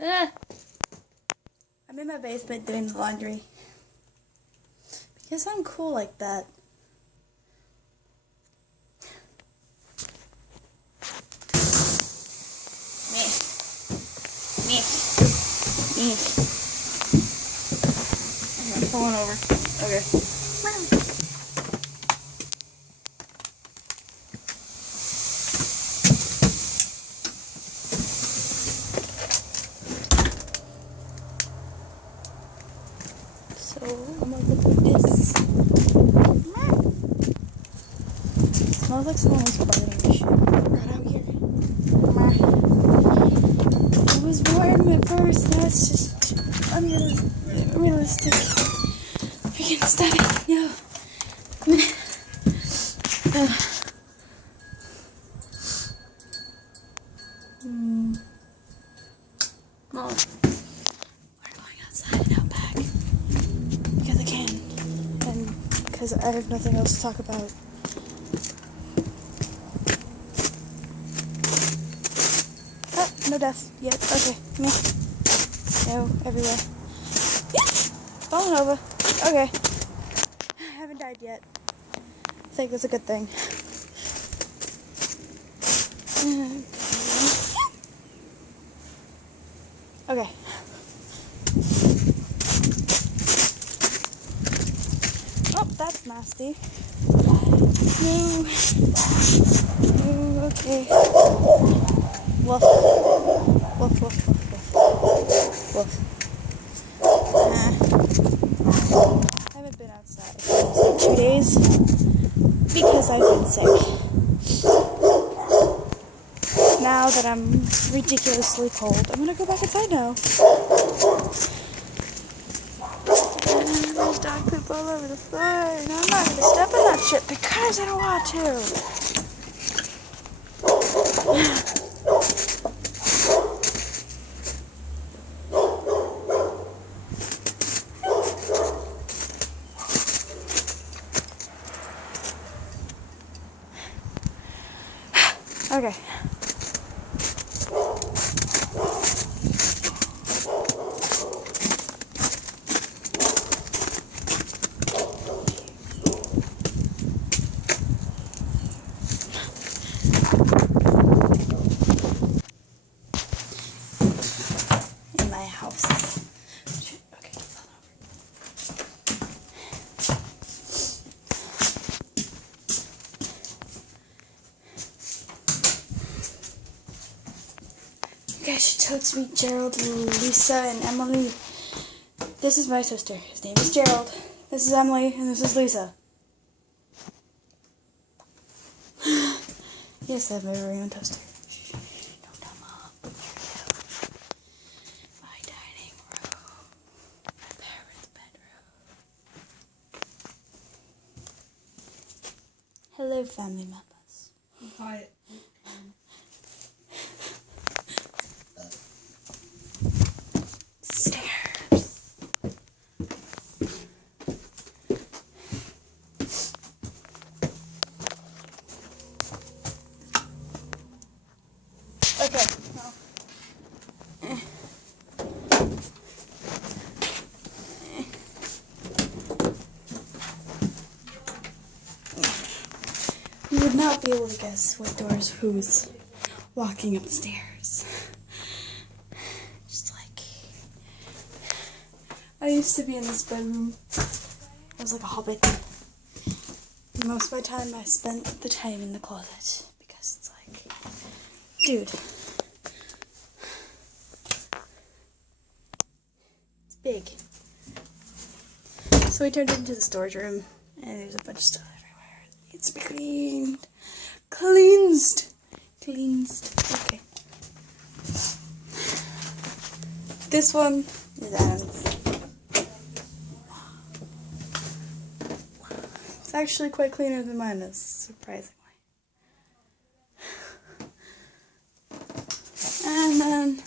I'm in my basement doing the laundry. Because I'm cool like that. Me. I'm falling over. Okay. So I'm gonna look at this. Smells like someone's farting shit right out here. It was warm at first, now it's just unrealistic. Freaking stop it. No. Well, we're going outside and out back. Because I can. And because I have nothing else to talk about. Oh, no death yet. Okay, meh. Snow everywhere. Falling over. Okay. I haven't died yet. I think that's a good thing. Okay. Oh, that's nasty. No. No, okay. Woof. Woof, woof, woof, woof. Woof. I haven't been outside for 2 days because I've been sick. Now that I'm ridiculously cold, I'm gonna go back inside now. There's dog poop all over the floor, and I'm not gonna step in that shit because I don't want to. Okay. In my house. Okay, fall over. You guys should totally meet Gerald, Lisa, and Emily. This is my sister. His name is Gerald. This is Emily, and this is Lisa. Yes, I have my very own toaster. Don't tell Mom. My dining room. My parents' bedroom. Hello, family members. Hi. Stairs. Okay. Well. You would not be able to guess what doors who's walking up the stairs. Just like I used to be in this bedroom. I was like a hobbit. Most of my time I spent the time in the closet because it's like, dude, it's big. So we turned it into the storage room, and there's a bunch of stuff everywhere. It needs to be cleaned. Cleansed. Okay. This one is Adam's. It's actually quite cleaner than mine is, surprisingly. And then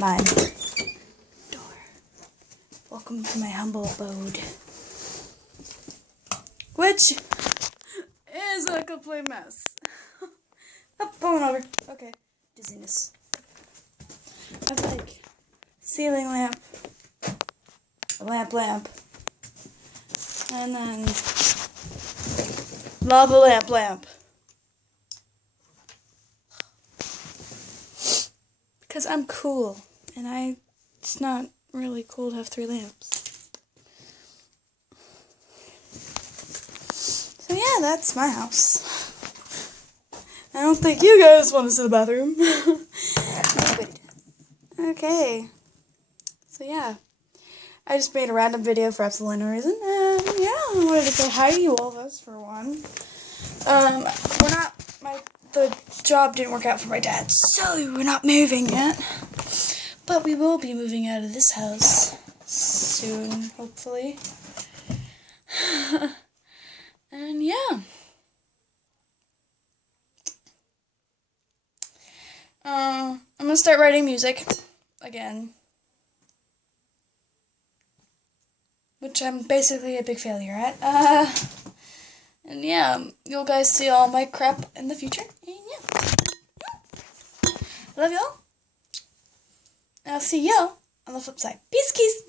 mine. Door. Welcome to my humble abode. Which is a complete mess. Oh, falling over. Okay. Dizziness. I have like ceiling lamp, lamp, and then lava lamp. Because I'm cool, and it's not really cool to have 3 lamps. So yeah, that's my house. I don't think you guys want to see the bathroom. Nobody does. Okay. So yeah. I just made a random video for absolutely no reason. And yeah, I wanted to say hi to you all of us for one. The job didn't work out for my dad, so we're not moving yet. But we will be moving out of this house soon, hopefully. And yeah. I'm gonna start writing music again. Which I'm basically a big failure at. And yeah, you'll guys see all my crap in the future. And yeah. Love y'all. I'll see y'all on the flip side. Peace, keys.